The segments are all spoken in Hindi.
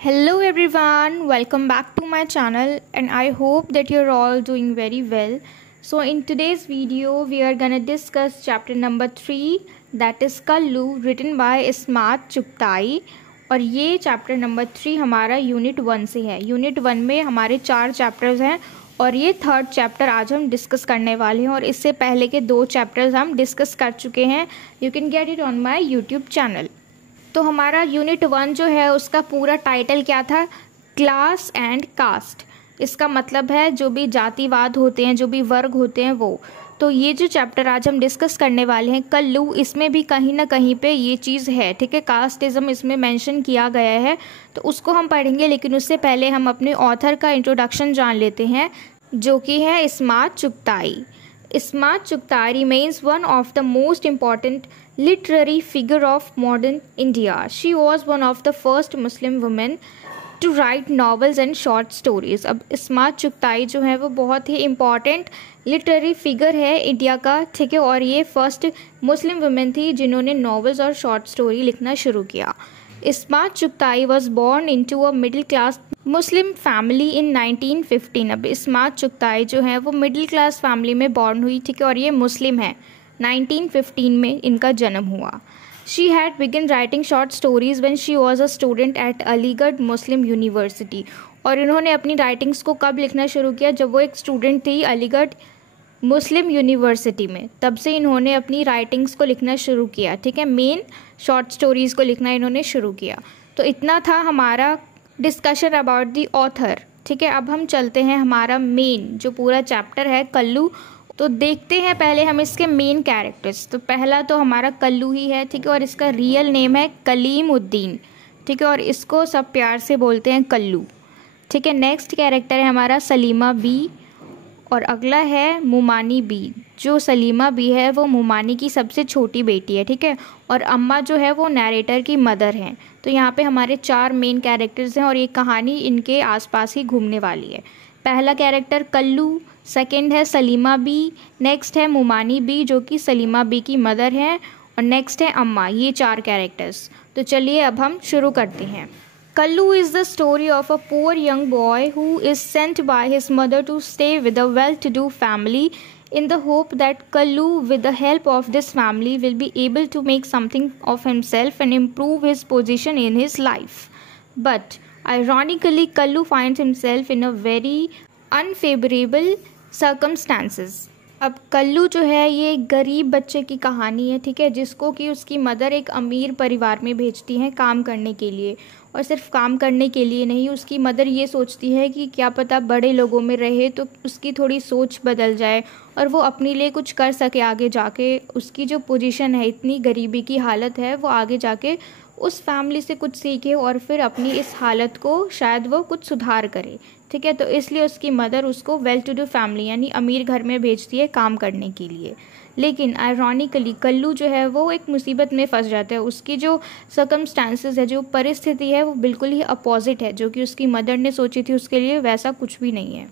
Hello everyone, welcome back to my channel and I hope that you're all doing very well. So in today's video we are gonna discuss chapter number 3 that is Kallu written by Ismat Chugtai और ये चैप्टर नंबर 3 हमारा यूनिट 1 से है। यूनिट 1 में हमारे 4 चैप्टर्स हैं और ये थर्ड चैप्टर आज हम डिस्कस करने वाले हैं और इससे पहले के 2 चैप्टर्स हम डिस्कस कर चुके हैं। You can get it on my YouTube channel. तो हमारा यूनिट 1 जो है उसका पूरा टाइटल क्या था? Class and caste. इसका मतलब है जो भी जातिवाद होते हैं, जो भी वर्ग होते हैं वो। तो ये जो चैप्टर आज हम डिस्कस करने वाले हैं कल्लू, इसमें भी कहीं ना कहीं पे ये चीज़ है, ठीक है। कास्टिज्म इसमें मेंशन किया गया है तो उसको हम पढ़ेंगे, लेकिन उससे पहले हम अपने ऑथर का इंट्रोडक्शन जान लेते हैं जो कि है इस्मात Chughtai. Ismat Chugtai remains one of the most important literary figure of modern India. She was one of the first Muslim women to write novels and short stories. अब इस्मात चुगताई जो है वो बहुत ही इम्पॉर्टेंट लिटरेरी फिगर है इंडिया का, ठीक है। और ये फर्स्ट मुस्लिम वुमेन थी जिन्होंने नॉवेल्स और शॉर्ट स्टोरी लिखना शुरू किया। Ismat Chugtai was born into a middle class Muslim family in 1915। अब इस्मात चुगताई जो है वो मिडिल क्लास फैमिली में बॉर्न हुई, ठीक है, और ये मुस्लिम है। 1915 में इनका जन्म हुआ। She had begun writing short stories when she was a student at Aligarh Muslim university. और इन्होंने अपनी राइटिंग्स को कब लिखना शुरू किया? जब वो एक स्टूडेंट थी अलीगढ़ मुस्लिम यूनिवर्सिटी में, तब से इन्होंने अपनी राइटिंग्स को लिखना शुरू किया, ठीक है। मेन शॉर्ट स्टोरीज़ को लिखना इन्होंने शुरू किया। तो इतना था हमारा डिस्कशन अबाउट दी ऑथर, ठीक है। अब हम चलते हैं हमारा मेन जो पूरा चैप्टर है कल्लू। तो देखते हैं पहले हम इसके मेन कैरेक्टर्स। तो पहला तो हमारा कल्लू ही है, ठीक है, और इसका रियल नेम है कलीम उद्दीन, ठीक है, और इसको सब प्यार से बोलते हैं कल्लू, ठीक है। नेक्स्ट कैरेक्टर है हमारा सलीमा बी और अगला है मुमानी बी। जो सलीमा बी है वो मुमानी की सबसे छोटी बेटी है, ठीक है, और अम्मा जो है वो नैरेटर की मदर हैं। तो यहाँ पे हमारे 4 मेन कैरेक्टर्स हैं और ये कहानी इनके आसपास ही घूमने वाली है। पहला कैरेक्टर कल्लू, सेकंड है सलीमा बी, नेक्स्ट है मुमानी बी जो कि सलीमा बी की मदर हैं, और नेक्स्ट है अम्मा। ये 4 कैरेक्टर्स। तो चलिए अब हम शुरू करते हैं। Kallu is the story of a poor young boy who is sent by his mother to stay with a well-to-do family in the hope that Kallu, with the help of this family, will be able to make something of himself and improve his position in his life. But ironically, Kallu finds himself in a very unfavorable circumstances. अब कल्लू जो है ये एक गरीब बच्चे की कहानी है, ठीक है, जिसको कि उसकी मदर एक अमीर परिवार में भेजती हैं काम करने के लिए। और सिर्फ काम करने के लिए नहीं, उसकी मदर ये सोचती है कि क्या पता बड़े लोगों में रहे तो उसकी थोड़ी सोच बदल जाए और वो अपने लिए कुछ कर सके आगे जाके। उसकी जो पोजीशन है, इतनी गरीबी की हालत है, वो आगे जाके उस फैमिली से कुछ सीखे और फिर अपनी इस हालत को शायद वो कुछ सुधार करे, ठीक है। तो इसलिए उसकी मदर उसको वेल टू डू फैमिली यानी अमीर घर में भेजती है काम करने के लिए। लेकिन आयरॉनिकली कल्लू जो है वो एक मुसीबत में फंस जाता है। उसकी जो सर्कमस्टांसेस है, जो परिस्थिति है, वो बिल्कुल ही अपोजिट है। जो कि उसकी मदर ने सोची थी उसके लिए वैसा कुछ भी नहीं है,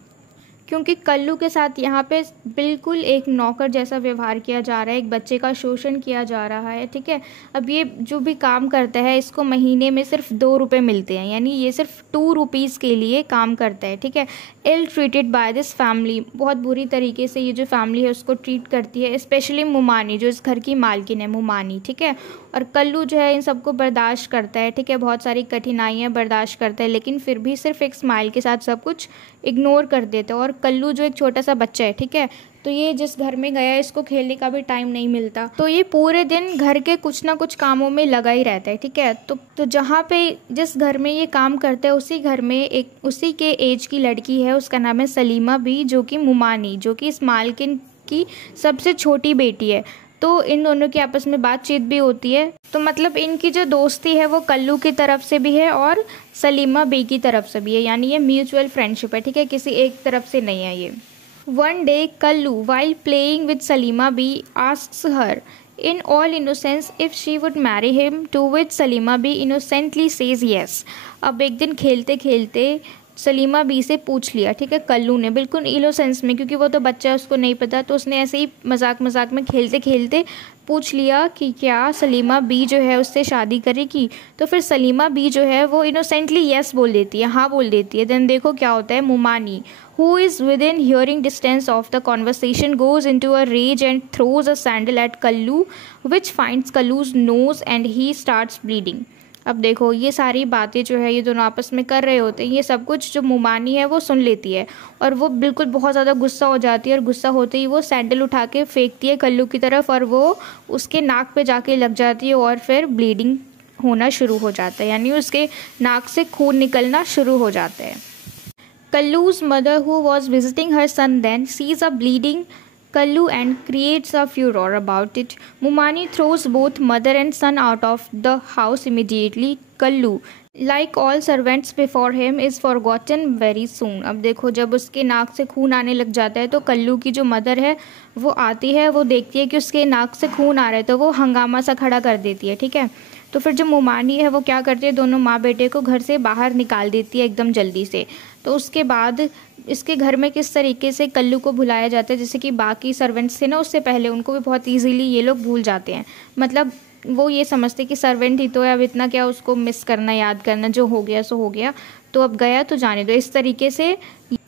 क्योंकि कल्लू के साथ यहाँ पे बिल्कुल एक नौकर जैसा व्यवहार किया जा रहा है, एक बच्चे का शोषण किया जा रहा है, ठीक है। अब ये जो भी काम करता है इसको महीने में सिर्फ 2 रुपये मिलते हैं, यानी ये सिर्फ 2 रुपीज़ के लिए काम करता है, ठीक है। Ill treated by this family, बहुत बुरी तरीके से ये जो फैमिली है उसको ट्रीट करती है, स्पेशली मुमानी जो इस घर की मालकिन है, मुमानी, ठीक है। और कल्लू जो है इन सबको बर्दाश्त करता है, ठीक है, बहुत सारी कठिनाइयाँ बर्दाश्त करता है, लेकिन फिर भी सिर्फ एक स्माइल के साथ सब कुछ इग्नोर कर देता है। और कल्लू जो एक छोटा सा बच्चा है, ठीक है, तो ये जिस घर में गया है इसको खेलने का भी टाइम नहीं मिलता, तो ये पूरे दिन घर के कुछ ना कुछ कामों में लगा ही रहता है, ठीक है। तो जहाँ पे जिस घर में ये काम करता है उसी घर में एक उसी के एज की लड़की है, उसका नाम है सलीमा बी, जो कि मुमानी, जो कि इस मालकिन की सबसे छोटी बेटी है। तो इन दोनों की आपस में बातचीत भी होती है। तो मतलब इनकी जो दोस्ती है वो कल्लू की तरफ से भी है और सलीमा बी की तरफ से भी है, यानी ये म्यूचुअल फ्रेंडशिप है, ठीक है, किसी एक तरफ से नहीं है ये। One day Kallu while playing with Salima Bi asks her in all innocence if she would marry him, to which Salima Bi innocently says yes। अब एक दिन खेलते खेलते सलीमा बी से पूछ लिया, ठीक है, कल्लू ने बिल्कुल इनोसेंस में, क्योंकि वो तो बच्चा है, उसको नहीं पता, तो उसने ऐसे ही मजाक मजाक में खेलते खेलते पूछ लिया कि क्या सलीमा बी जो है उससे शादी करेगी। तो फिर सलीमा बी जो है वो इनोसेंटली यस बोल देती है, हाँ बोल देती है। देन देखो क्या होता है, मुमानी who is within hearing distance of the conversation goes into a rage and throws a sandal at Kallu, which finds Kallu's nose and he starts bleeding. अब देखो ये सारी बातें जो है ये दोनों आपस में कर रहे होते हैं, ये सब कुछ जो मुमानी है वो सुन लेती है और वो बिल्कुल बहुत ज़्यादा गुस्सा हो जाती है, और गुस्सा होते ही वो सैंडल उठा के फेंकती है कल्लू की तरफ, और वो उसके नाक पे जाके लग जाती है और फिर ब्लीडिंग होना शुरू हो जाता है, यानी उसके नाक से खून निकलना शुरू हो जाता है। Kallu's mother, who was visiting her son then, sees a bleeding Kallu and creates a furor about it. Mumani throws both mother and son out of the house immediately. Kallu, like all servants before him, is forgotten very soon. अब देखो जब उसके नाक से खून आने लग जाता है तो कल्लू की जो मदर है वो आती है, वो देखती है कि उसके नाक से खून आ रहा है तो वो हंगामा सा खड़ा कर देती है, ठीक है। तो फिर जो मुमानी है वो क्या करती है, दोनों माँ बेटे को घर से बाहर निकाल देती है एकदम जल्दी से। तो उसके बाद इसके घर में किस तरीके से कल्लू को भुलाया जाता है, जैसे कि बाकी सर्वेंट्स थे ना उससे पहले, उनको भी बहुत इजीली ये लोग भूल जाते हैं। मतलब वो ये समझते कि सर्वेंट ही तो है, अब इतना क्या उसको मिस करना, याद करना, जो हो गया सो हो गया, तो अब गया तो जाने दो। इस तरीके से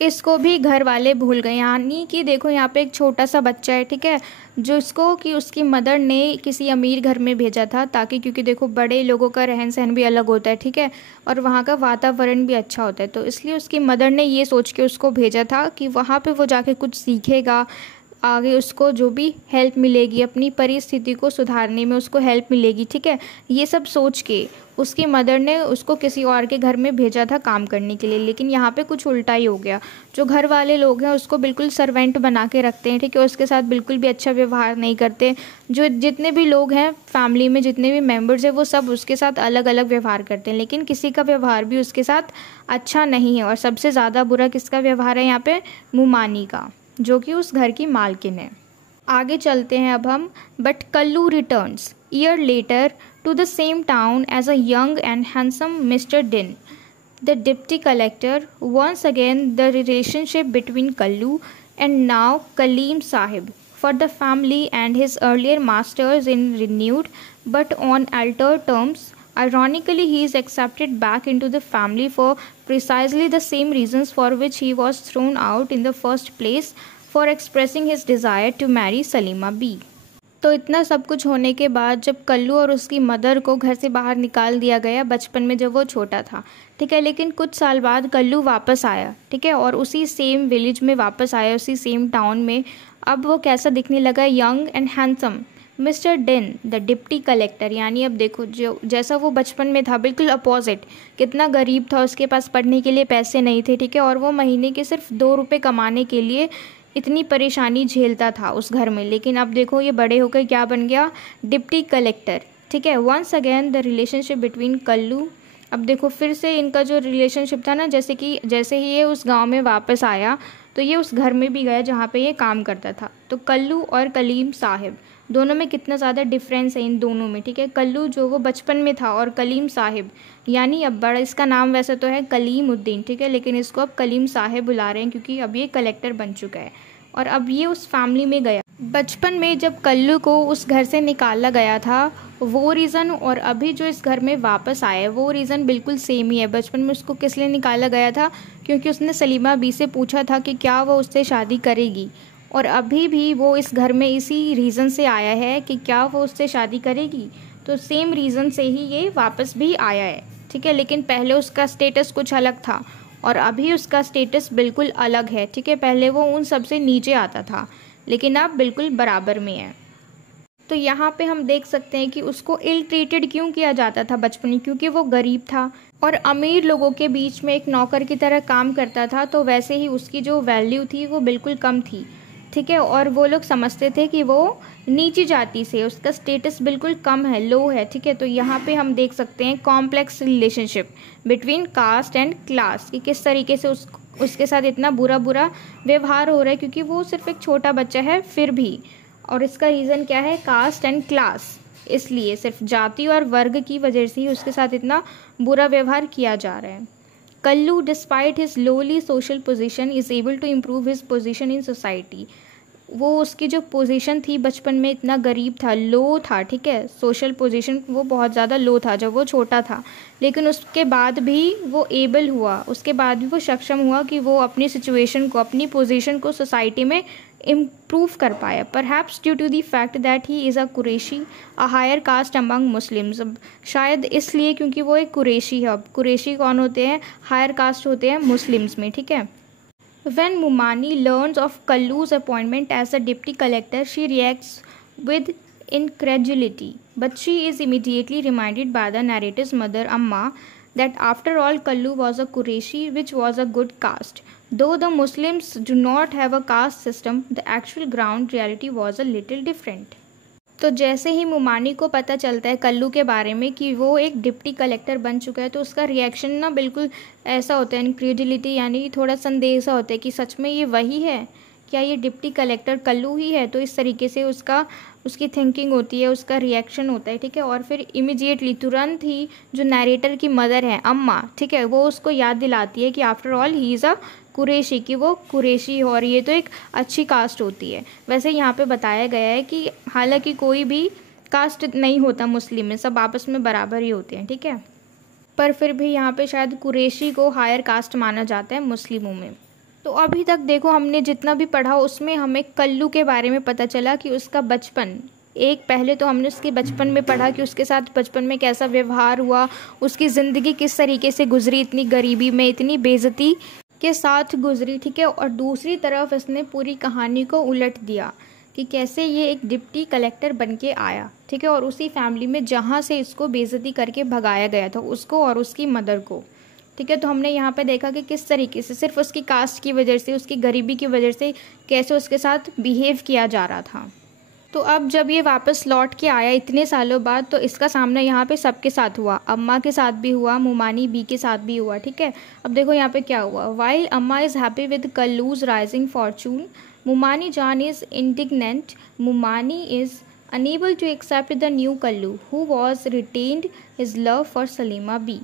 इसको भी घर वाले भूल गए। यानी कि देखो यहाँ पे एक छोटा सा बच्चा है, ठीक है, जो इसको कि उसकी मदर ने किसी अमीर घर में भेजा था, ताकि क्योंकि देखो बड़े लोगों का रहन सहन भी अलग होता है, ठीक है, और वहाँ का वातावरण भी अच्छा होता है, तो इसलिए उसकी मदर ने ये सोच के उसको भेजा था कि वहाँ पे वो जाके कुछ सीखेगा, आगे उसको जो भी हेल्प मिलेगी, अपनी परिस्थिति को सुधारने में उसको हेल्प मिलेगी, ठीक है। ये सब सोच के उसकी मदर ने उसको किसी और के घर में भेजा था काम करने के लिए, लेकिन यहाँ पे कुछ उल्टा ही हो गया। जो घर वाले लोग हैं उसको बिल्कुल सर्वेंट बना के रखते हैं, ठीक है, उसके साथ बिल्कुल भी अच्छा व्यवहार नहीं करते। जो जितने भी लोग हैं फैमिली में, जितने भी मेम्बर्स हैं, वो सब उसके साथ अलग अलग व्यवहार करते हैं, लेकिन किसी का व्यवहार भी उसके साथ अच्छा नहीं है। और सबसे ज़्यादा बुरा किसका व्यवहार है यहाँ पे, मुमानी का, जो कि उस घर की मालकिन है। आगे चलते हैं अब हम। But Kallu returns year later to the same town as a young and handsome Mr. Din, the deputy collector. Once again the relationship between Kallu and now Kaleem Sahib for the family and his earlier masters in renewed but on altered terms. Ironically, he is accepted back into the family for precisely the same reasons for which he was thrown out in the first place, for expressing his desire to marry Salima B. तो इतना सब कुछ होने के बाद जब कल्लू और उसकी मदर को घर से बाहर निकाल दिया गया बचपन में जब वो छोटा था, ठीक है, लेकिन कुछ साल बाद कल्लू वापस आया, ठीक है, और उसी सेम विलेज में वापस आया, उसी सेम टाउन में। अब वो कैसा दिखने लगा, यंग एंड हैंडसम मिस्टर डिन द डिप्टी कलेक्टर। यानी अब देखो जो जैसा वो बचपन में था बिल्कुल अपोजिट, कितना गरीब था, उसके पास पढ़ने के लिए पैसे नहीं थे, ठीक है, और वो महीने के सिर्फ 2 रुपये कमाने के लिए इतनी परेशानी झेलता था उस घर में। लेकिन अब देखो ये बड़े होकर क्या बन गया, डिप्टी कलेक्टर, ठीक है। Once again the relationship between Kallu, अब देखो फिर से इनका जो रिलेशनशिप था ना, जैसे ही ये उस गांव में वापस आया तो ये उस घर में भी गया जहाँ पे ये काम करता था। तो कल्लू और कलीम साहिब दोनों में कितना ज़्यादा डिफरेंस है इन दोनों में, ठीक है। कल्लू जो वो बचपन में था और कलीम साहिब, यानी अब बड़ा इसका नाम वैसे तो है कलीम उद्दीन, ठीक है, लेकिन इसको अब कलीम साहिब बुला रहे हैं क्योंकि अब ये कलेक्टर बन चुका है और अब ये उस फैमिली में गया। बचपन में जब कल्लू को उस घर से निकाला गया था वो रीज़न और अभी जो इस घर में वापस आया है वो रीज़न बिल्कुल सेम ही है। बचपन में उसको किस लिए निकाला गया था, क्योंकि उसने सलीमा बी से पूछा था कि क्या वो उससे शादी करेगी, और अभी भी वो इस घर में इसी रीज़न से आया है कि क्या वो उससे शादी करेगी। तो सेम रीज़न से ही ये वापस भी आया है, ठीक है, लेकिन पहले उसका स्टेटस कुछ अलग था और अभी उसका स्टेटस बिल्कुल अलग है, ठीक है। पहले वो उन सबसे नीचे आता था लेकिन अब बिल्कुल बराबर में है। तो यहाँ पे हम देख सकते हैं कि उसको इल ट्रीटेड क्यों किया जाता था बचपन में, क्योंकि वो गरीब था और अमीर लोगों के बीच में एक नौकर की तरह काम करता था, तो वैसे ही उसकी जो वैल्यू थी वो बिल्कुल कम थी, ठीक है, और वो लोग समझते थे कि वो नीची जाति से, उसका स्टेटस बिल्कुल कम है, लो है, ठीक है। तो यहाँ पे हम देख सकते हैं complex relationship between caste and class, कि किस तरीके से उसके साथ इतना बुरा व्यवहार हो रहा है, क्योंकि वो सिर्फ एक छोटा बच्चा है फिर भी, और इसका रीज़न क्या है, कास्ट एंड क्लास, इसलिए सिर्फ जाति और वर्ग की वजह से ही उसके साथ इतना बुरा व्यवहार किया जा रहा है। Kallu despite his lowly social position is able to improve his position in society. वो उसकी जो पोजीशन थी बचपन में, इतना गरीब था, लो था, ठीक है, सोशल पोजीशन वो बहुत ज़्यादा लो था जब वो छोटा था, लेकिन उसके बाद भी वो एबल हुआ, उसके बाद भी वो सक्षम हुआ कि वो अपनी सिचुएशन को, अपनी पोजीशन को सोसाइटी में इम्प्रूव कर पाया। Perhaps due to the fact that he is a Qureshi, a higher caste among Muslims. अब शायद इसलिए क्योंकि वो एक कुरैशी है। अब कुरैशी कौन होते हैं? हायर कास्ट होते हैं मुस्लिम्स में, ठीक है। When Mumani learns of Kallu's appointment as a deputy collector, she reacts with incredulity. But she is immediately reminded by the narrator's mother, Amma, that after all, Kallu was a Qurayshi, which was a good caste. Though the Muslims do not have a caste system, the actual ground reality was a little different. तो जैसे ही मुमानी को पता चलता है कल्लू के बारे में कि वो एक डिप्टी कलेक्टर बन चुका है, तो उसका रिएक्शन ना बिल्कुल ऐसा होता है, इनक्रेडिलिटी, यानी थोड़ा संदेह सा होता है कि सच में ये वही है, क्या ये डिप्टी कलेक्टर कल्लू ही है। तो इस तरीके से उसकी थिंकिंग होती है, उसका रिएक्शन होता है, ठीक है। और फिर इमीडिएटली, तुरंत ही जो नरेटर की मदर है अम्मा, ठीक है, वो उसको याद दिलाती है कि after all he is a Qureshi, कि वो कुरैशी हो और ये तो एक अच्छी कास्ट होती है। वैसे यहाँ पे बताया गया है कि हालांकि कोई भी कास्ट नहीं होता मुस्लिम में, सब आपस में बराबर ही होते हैं, ठीक है, पर फिर भी यहाँ पे शायद कुरैशी को हायर कास्ट माना जाता है मुस्लिमों में। तो अभी तक देखो हमने जितना भी पढ़ा उसमें हमें कल्लू के बारे में पता चला कि उसका बचपन, एक पहले तो हमने उसके बचपन में पढ़ा कि उसके साथ बचपन में कैसा व्यवहार हुआ, उसकी ज़िंदगी किस तरीके से गुजरी, इतनी गरीबी में, इतनी बेइज्जती के साथ गुजरी, ठीक है। और दूसरी तरफ इसने पूरी कहानी को उलट दिया कि कैसे ये एक डिप्टी कलेक्टर बन के आया, ठीक है, और उसी फैमिली में जहाँ से इसको बेइज्जती करके भगाया गया था, उसको और उसकी मदर को, ठीक है। तो हमने यहाँ पे देखा कि किस तरीके से सिर्फ उसकी कास्ट की वजह से, उसकी गरीबी की वजह से कैसे उसके साथ बिहेव किया जा रहा था। तो अब जब ये वापस लौट के आया इतने सालों बाद, तो इसका सामना यहाँ पे सबके साथ हुआ, अम्मा के साथ भी हुआ, मुमानी बी के साथ भी हुआ, ठीक है। अब देखो यहाँ पे क्या हुआ। While amma is happy with Kallu's rising fortune, mumani jaan is indignant, mumani is unable to accept the new Kallu who was retained his love for Salima bi.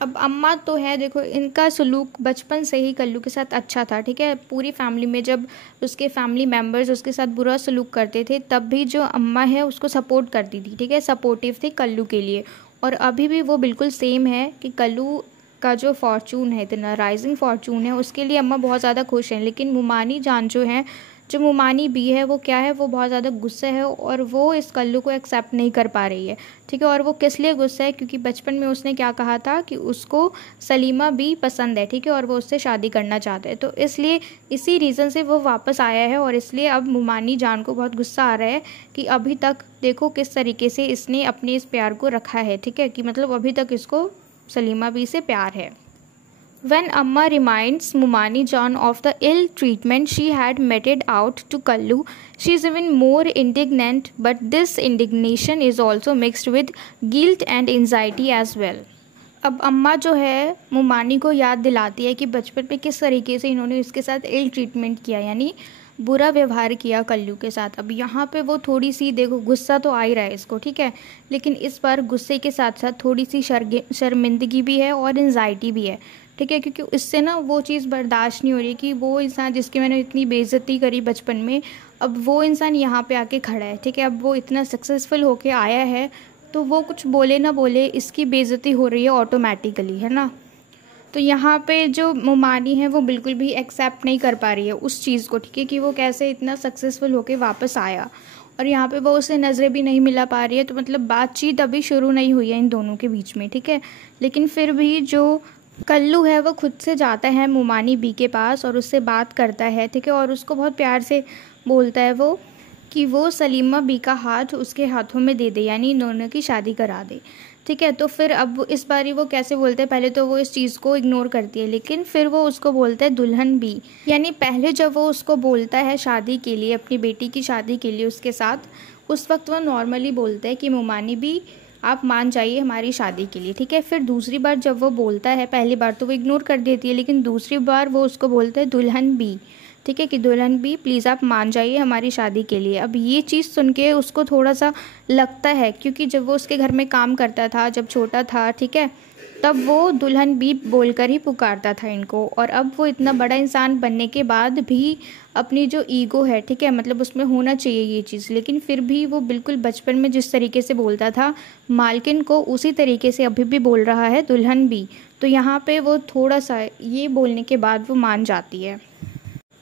अब अम्मा तो है, देखो इनका सलूक बचपन से ही कल्लू के साथ अच्छा था, ठीक है। पूरी फैमिली में जब उसके फैमिली मेम्बर्स उसके साथ बुरा सलूक करते थे, तब भी जो अम्मा है उसको सपोर्ट करती थी, ठीक है, सपोर्टिव थी कल्लू के लिए। और अभी भी वो बिल्कुल सेम है कि कल्लू का जो फॉर्चून है, इतना राइजिंग फॉर्चून है, उसके लिए अम्मा बहुत ज़्यादा खुश हैं। लेकिन मुमानी जान जो है, जो मुमानी बी है, वो क्या है, वो बहुत ज़्यादा गुस्सा है और वो इस कल्लू को एक्सेप्ट नहीं कर पा रही है, ठीक है। और वो किस लिए गुस्सा है? क्योंकि बचपन में उसने क्या कहा था कि उसको सलीमा बी पसंद है, ठीक है, और वो उससे शादी करना चाहते हैं। तो इसलिए इसी रीज़न से वो वापस आया है और इसलिए अब मुमानी जान को बहुत गुस्सा आ रहा है कि अभी तक देखो किस तरीके से इसने अपने इस प्यार को रखा है, ठीक है, कि मतलब अभी तक इसको सलीमा बी से प्यार है। When Amma reminds Mumani Jan of the ill treatment she had meted out to Kallu, she is even more indignant, but this indignation is also mixed with guilt and anxiety as well. अब अम्मा जो है मुमानी को याद दिलाती है कि बचपन में किस तरीके से इन्होंने इसके साथ इल ट्रीटमेंट किया, यानी बुरा व्यवहार किया कल्लू के साथ। अब यहाँ पे वो थोड़ी सी, देखो गुस्सा तो आ ही रहा है इसको, ठीक है, लेकिन इस बार गुस्से के साथ साथ थोड़ी सी शर्मिंदगी भी है और एंजाइटी भी है, ठीक है, क्योंकि इससे ना वो चीज़ बर्दाश्त नहीं हो रही कि वो इंसान जिसकी मैंने इतनी बेइज्जती करी बचपन में, अब वो इंसान यहाँ पे आके खड़ा है, ठीक है, अब वो इतना सक्सेसफुल होके आया है, तो वो कुछ बोले ना बोले इसकी बेइज्जती हो रही है ऑटोमेटिकली, है ना। तो यहाँ पे जो मुमानी है वो बिल्कुल भी एक्सेप्ट नहीं कर पा रही है उस चीज़ को, ठीक है, कि वो कैसे इतना सक्सेसफुल होके वापस आया, और यहाँ पे वो उसे नज़रें भी नहीं मिला पा रही है। तो मतलब बातचीत अभी शुरू नहीं हुई है इन दोनों के बीच में, ठीक है। लेकिन फिर भी जो कल्लू है वो खुद से जाता है मुमानी बी के पास और उससे बात करता है, ठीक है, और उसको बहुत प्यार से बोलता है वो कि वो सलीमा बी का हाथ उसके हाथों में दे दे, यानी इन दोनों की शादी करा दे, ठीक है। तो फिर अब इस बारी वो कैसे बोलते हैं, पहले तो वो इस चीज़ को इग्नोर करती है, लेकिन फिर वो उसको बोलता है दुल्हन बी, यानी पहले जब वो उसको बोलता है शादी के लिए, अपनी बेटी की शादी के लिए उसके साथ, उस वक्त वो नॉर्मली बोलता है कि मुमानी बी आप मान जाइए हमारी शादी के लिए, ठीक है। फिर दूसरी बार जब वो बोलता है, पहली बार तो वो इग्नोर कर देती है, लेकिन दूसरी बार वो उसको बोलता है दुल्हन बी, ठीक है, कि दुल्हन बी प्लीज़ आप मान जाइए हमारी शादी के लिए। अब ये चीज़ सुन के उसको थोड़ा सा लगता है, क्योंकि जब वो उसके घर में काम करता था, जब छोटा था, ठीक है, तब वो दुल्हन भी बोलकर ही पुकारता था इनको। और अब वो इतना बड़ा इंसान बनने के बाद भी अपनी जो ईगो है, ठीक है, मतलब उसमें होना चाहिए ये चीज़, लेकिन फिर भी वो बिल्कुल बचपन में जिस तरीके से बोलता था मालकिन को, उसी तरीके से अभी भी बोल रहा है दुल्हन भी। तो यहाँ पे वो थोड़ा सा ये बोलने के बाद वो मान जाती है।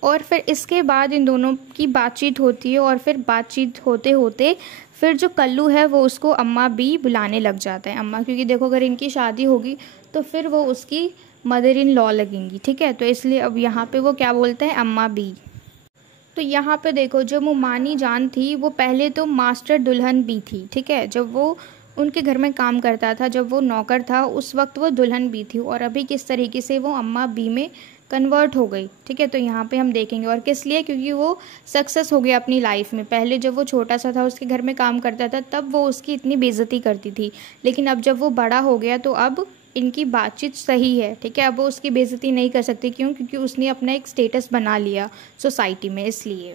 और फिर इसके बाद इन दोनों की बातचीत होती है, और फिर बातचीत होते होते फिर जो कल्लू है वो उसको अम्मा भी बुलाने लग जाता है। अम्मा, क्योंकि देखो अगर इनकी शादी होगी तो फिर वो उसकी मदर इन लॉ लगेंगी, ठीक है, तो इसलिए अब यहाँ पे वो क्या बोलते हैं, अम्मा भी। तो यहाँ पे देखो जो मुमानी जान थी वो पहले तो मास्टर दुल्हन भी थी, ठीक है, जब वो उनके घर में काम करता था, जब वो नौकर था उस वक्त वो दुल्हन भी थी, और अभी किस तरीके से वो अम्मा बी में कन्वर्ट हो गई, ठीक है। तो यहाँ पे हम देखेंगे, और किस लिए, क्योंकि वो सक्सेस हो गया अपनी लाइफ में। पहले जब वो छोटा सा था उसके घर में काम करता था तब वो उसकी इतनी बेइज्जती करती थी, लेकिन अब जब वो बड़ा हो गया तो अब इनकी बातचीत सही है, ठीक है, अब वो उसकी बेइज्जती नहीं कर सकती। क्यों? क्योंकि उसने अपना एक स्टेटस बना लिया सोसाइटी में, इसलिए।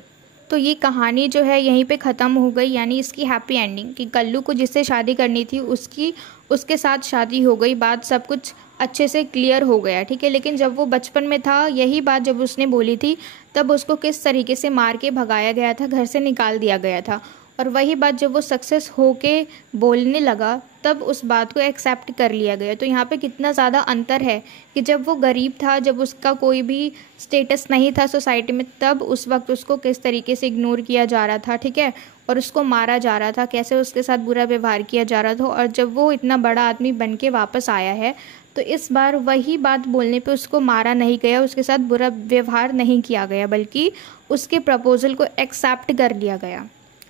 तो ये कहानी जो है यहीं पे ख़त्म हो गई, यानी इसकी हैप्पी एंडिंग कि कल्लू को जिससे शादी करनी थी उसके साथ शादी हो गई, बात सब कुछ अच्छे से क्लियर हो गया, ठीक है। लेकिन जब वो बचपन में था, यही बात जब उसने बोली थी तब उसको किस तरीके से मार के भगाया गया था, घर से निकाल दिया गया था। और वही बात जब वो सक्सेस होके बोलने लगा तब उस बात को एक्सेप्ट कर लिया गया। तो यहाँ पे कितना ज़्यादा अंतर है कि जब वो गरीब था, जब उसका कोई भी स्टेटस नहीं था सोसाइटी में, तब उस वक्त उसको किस तरीके से इग्नोर किया जा रहा था, ठीक है, और उसको मारा जा रहा था, कैसे उसके साथ बुरा व्यवहार किया जा रहा था। और जब वो इतना बड़ा आदमी बन के वापस आया है तो इस बार वही बात बोलने पे उसको मारा नहीं गया, उसके साथ बुरा व्यवहार नहीं किया गया, बल्कि उसके प्रपोजल को एक्सेप्ट कर लिया गया,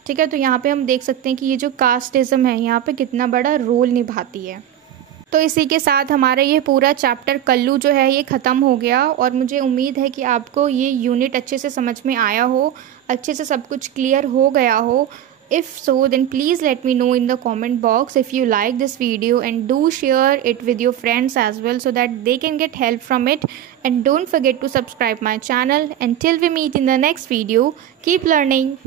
ठीक है। तो यहाँ पे हम देख सकते हैं कि ये जो कास्टिज्म है यहाँ पे कितना बड़ा रोल निभाती है। तो इसी के साथ हमारा ये पूरा चैप्टर कल्लू जो है ये ख़त्म हो गया, और मुझे उम्मीद है कि आपको ये यूनिट अच्छे से समझ में आया हो, अच्छे से सब कुछ क्लियर हो गया हो। If so, then please let me know in the comment box if you like this video, and do share it with your friends as well so that they can get help from it. And don't forget to subscribe my channel. Until we meet in the next video, keep learning.